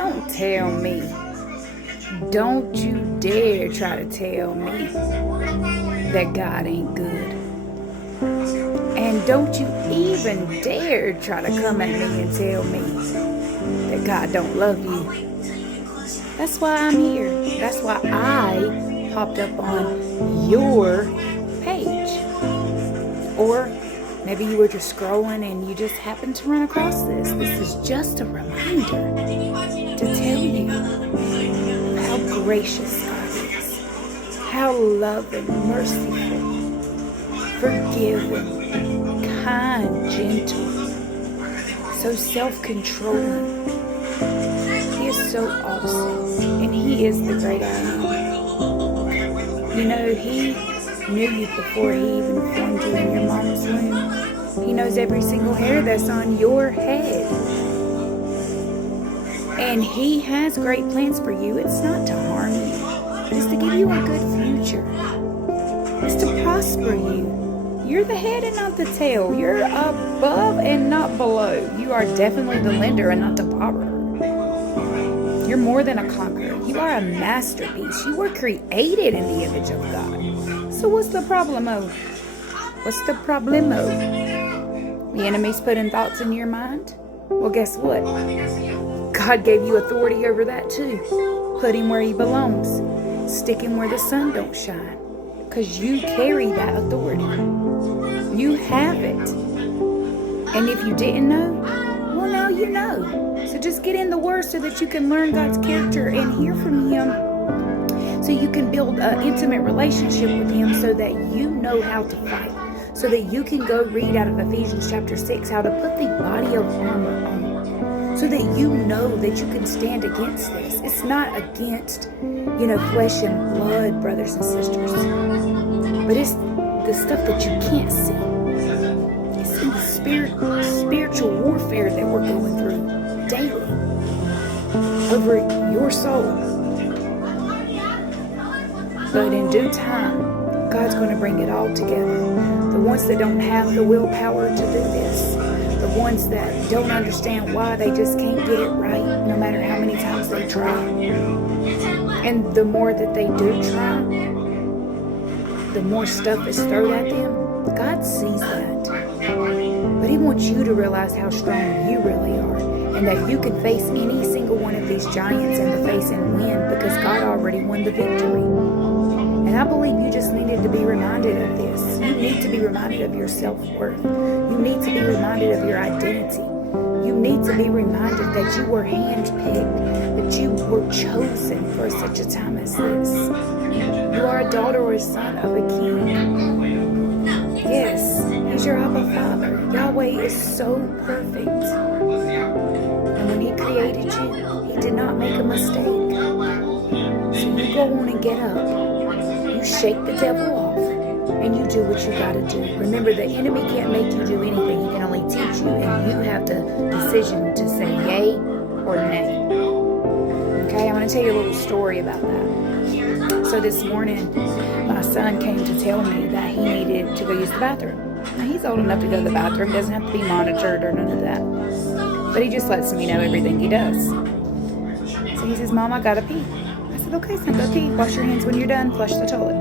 don't tell me. Don't you dare try to tell me that God ain't good. And don't you even dare try to come at me and tell me that God don't love you. That's why I'm here. That's why I popped up on your page. Or maybe you were just scrolling and you just happened to run across this. This is just a reminder to tell you how gracious God is, how loving, merciful, forgiving, kind, gentle, so self-controlling. He is so awesome, and He is the great I am. You know, He knew you before He even formed you in your mama's womb. He knows every single hair that's on your head. And He has great plans for you. It's not to harm you. It's to give you a good future. It's to prosper you. You're the head and not the tail. You're above and not below. You are definitely the lender and not the borrower. You're more than a conqueror. You are a masterpiece. You were created in the image of God. So what's the problemo? What's the problemo? The enemy's putting thoughts in your mind? Well, guess what? God gave you authority over that too. Put Him where He belongs. Stick Him where the sun don't shine. Because you carry that authority. You have it. And if you didn't know, well, now you know. So just get in the Word so that you can learn God's character and hear from Him. So you can build an intimate relationship with Him so that you know how to fight. So that you can go read out of Ephesians chapter 6 how to put the body of armor on. So that you know that you can stand against this. It's not against, flesh and blood, brothers and sisters. But it's the stuff that you can't see. It's in the spiritual warfare that we're going through daily over your soul. But in due time, God's going to bring it all together. The ones that don't have the willpower to do this, the ones that don't understand why they just can't get it right, no matter how many times they try. And the more that they do try, the more stuff is thrown at them. God sees that. But He wants you to realize how strong you really are, and that you can face any single one of these giants in the face and win, because God already won the victory. And I believe you just needed to be reminded of this. You need to be reminded of your self-worth. You need to be reminded of your identity. You need to be reminded that you were handpicked, that you were chosen for such a time as this. You are a daughter or a son of a king. Yes, He's your Abba Father. Yahweh is so perfect. And when He created you, He did not make a mistake. So you go on and get up. You shake the devil off, and you do what you gotta do. Remember, the enemy can't make you do anything. He can only teach you, and you have the decision to say yay or nay. Okay, I'm gonna tell you a little story about that. So this morning, my son came to tell me that he needed to go use the bathroom. Now, he's old enough to go to the bathroom, doesn't have to be monitored or none of that. But he just lets me know everything he does. So he says, Mom, I gotta pee. I said, okay, son, go pee. Wash your hands when you're done. Flush the toilet.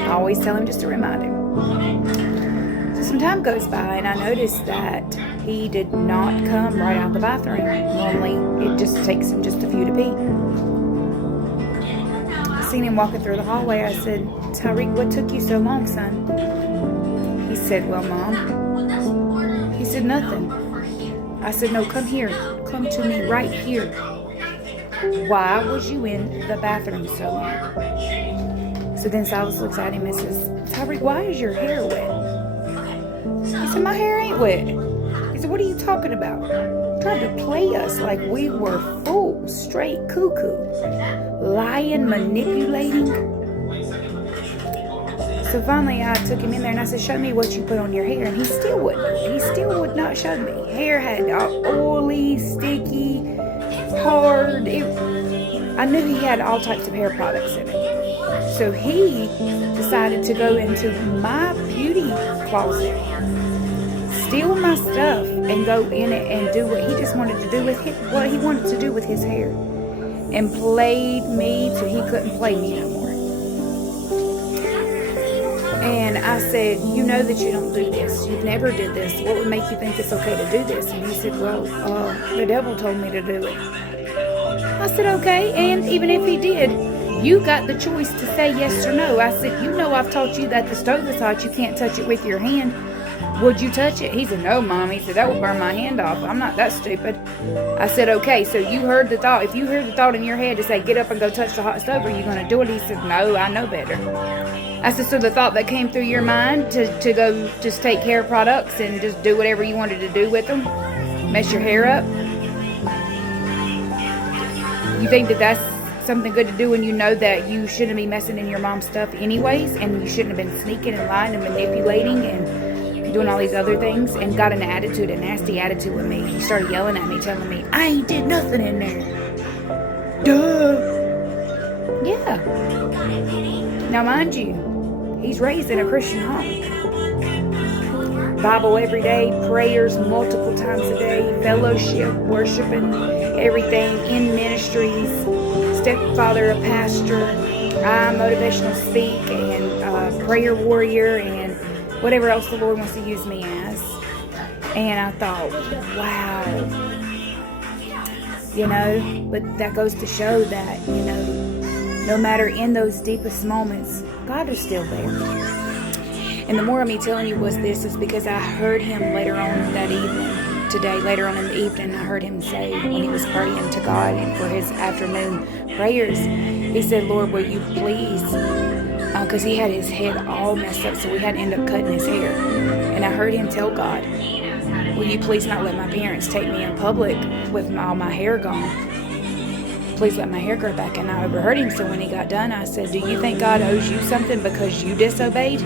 I always tell him just to remind him. So some time goes by, and I noticed that he did not come right out of the bathroom. Normally, it just takes him just a few to pee. I seen him walking through the hallway. I said, Tyreek, what took you so long, son? He said, well, Mom. He said, nothing. I said, no, come here. Come to me right here. Why was you in the bathroom so long? So then Silas looks at him and says, Tyreek, why is your hair wet? He said, my hair ain't wet. He said, what are you talking about? Tried to play us like we were fools, straight cuckoo, lying, manipulating. So finally I took him in there and I said, show me what you put on your hair. And he still wouldn't. He still would not show me. Hair had oily, sticky, hard. I knew he had all types of hair products in it. So he decided to go into my beauty closet, steal my stuff and go in it and do what he just wanted to do with what he wanted to do with his hair, and played me till he couldn't play me no more. And I said, you know that you don't do this. You've never did this. What would make you think it's okay to do this? And he said, well, the devil told me to do it. I said, okay, and even if he did, you got the choice to say yes or no. I said, you know I've taught you that the stove is hot. You can't touch it with your hand. Would you touch it? He said, no, Mom. He said, that would burn my hand off. I'm not that stupid. I said, okay, so you heard the thought. If you heard the thought in your head to say, get up and go touch the hot stove, are you going to do it? He said, no, I know better. I said, so the thought that came through your mind to go just take care of products and just do whatever you wanted to do with them, mess your hair up, you think that that's something good to do when you know that you shouldn't be messing in your mom's stuff anyways, and you shouldn't have been sneaking and lying and manipulating and doing all these other things, and got an attitude, a nasty attitude with me. He started yelling at me, telling me, I ain't did nothing in there. Duh. Yeah. Now mind you, he's raised in a Christian home. Bible every day, prayers multiple times a day, fellowship, worshiping, everything, in ministries, stepfather, a pastor, I motivational speak, and prayer warrior, and whatever else the Lord wants to use me as. And I thought, wow, but that goes to show that, no matter in those deepest moments, God is still there. And the more of me telling you is because I heard him later on that evening, later on in the evening, I heard him say when he was praying to God and for his afternoon prayers, he said, Lord, will you please, because he had his head all messed up, so we had to end up cutting his hair. And I heard him tell God, will you please not let my parents take me in public with all my hair gone? Please let my hair grow back. And I overheard him, so when he got done, I said, do you think God owes you something because you disobeyed?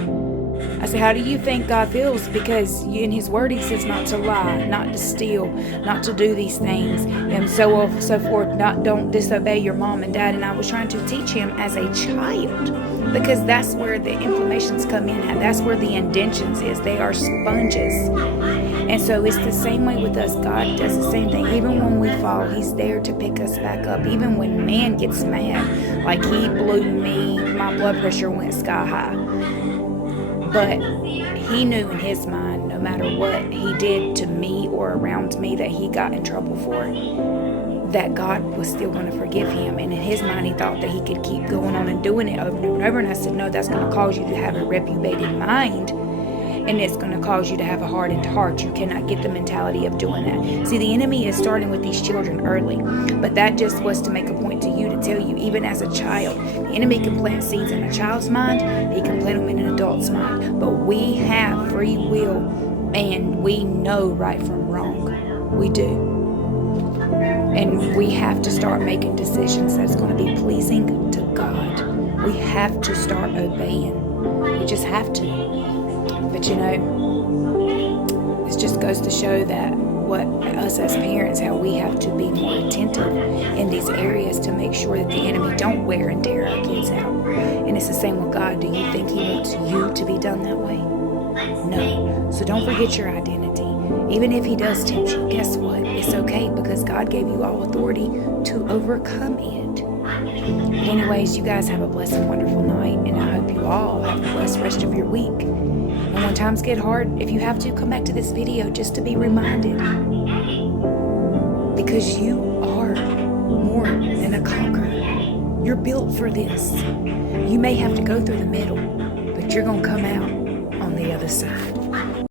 I said, how do you think God feels? Because in his word, he says not to lie, not to steal, not to do these things, and so forth. Don't disobey your mom and dad. And I was trying to teach him as a child, because that's where the inflammations come in at. That's where the indentions is. They are sponges. And so it's the same way with us. God does the same thing. Even when we fall, he's there to pick us back up. Even when man gets mad, like he blew me, my blood pressure went sky high. But he knew in his mind, no matter what he did to me or around me that he got in trouble for, that God was still going to forgive him. And in his mind, he thought that he could keep going on and doing it over and over. And I said, no, that's going to cause you to have a reprobated mind. And it's going to cause you to have a hardened heart. You cannot get the mentality of doing that. See, the enemy is starting with these children early. But that just was to make a point to you, to tell you, even as a child, the enemy can plant seeds in a child's mind. He can plant them in an adult's mind. But we have free will, and we know right from wrong. We do. And we have to start making decisions that's going to be pleasing to God. We have to start obeying. We just have to. But this just goes to show that what us as parents, how we have to be more attentive in these areas to make sure that the enemy don't wear and tear our kids out. And it's the same with God. Do you think he wants you to be done that way? No. So don't forget your identity. Even if he does tempt you, guess what? It's okay, because God gave you all authority to overcome it. But anyways, you guys have a blessed and wonderful night, and I hope you all have a blessed rest of your week. And when times get hard, if you have to, come back to this video just to be reminded. Because you are more than a conqueror. You're built for this. You may have to go through the middle, but you're going to come out on the other side.